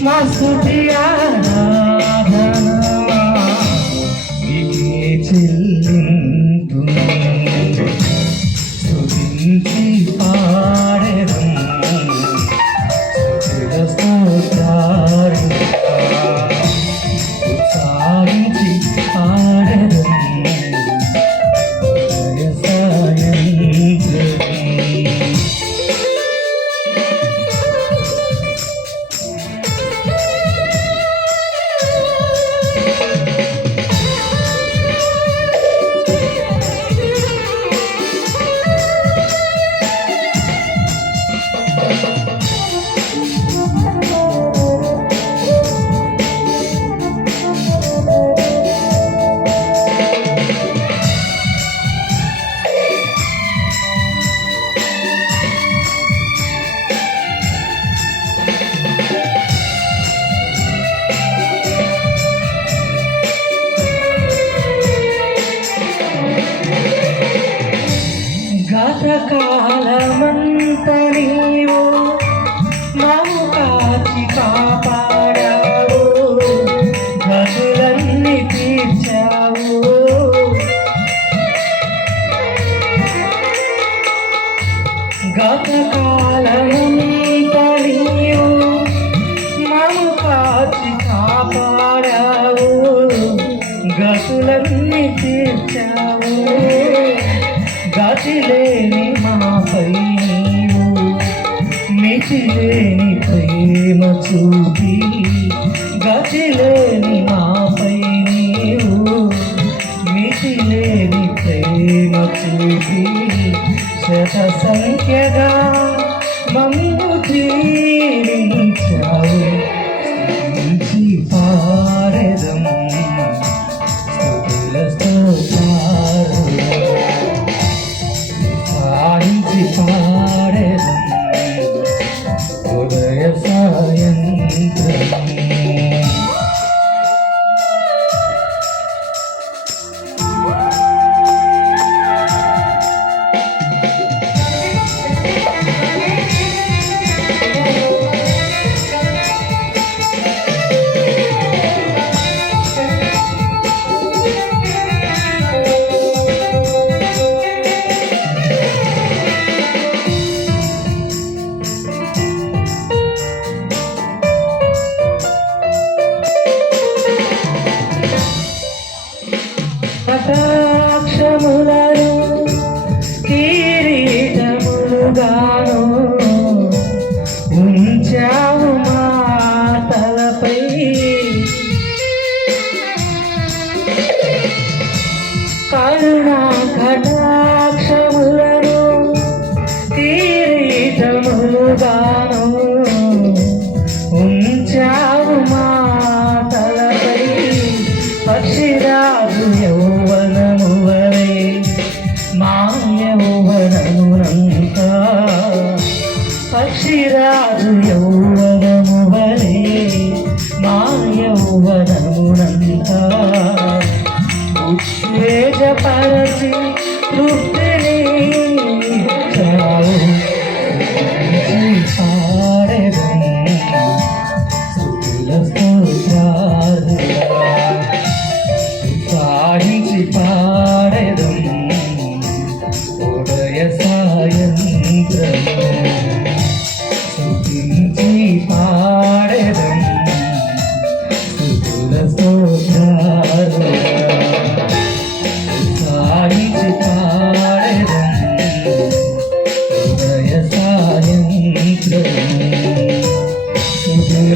nosso dia. కాలమంత నీవు మాము కాచి కాపాడావు. గదులన్నీ తీర్చావు. గత కాలమంత నీవు మాము కాచి కాపాడావు. గతులన్నీ తీర్చావు. గతిలేని గచిలేని ప్రేమ చూపి గచిలేని വ്യവസായം Senhor.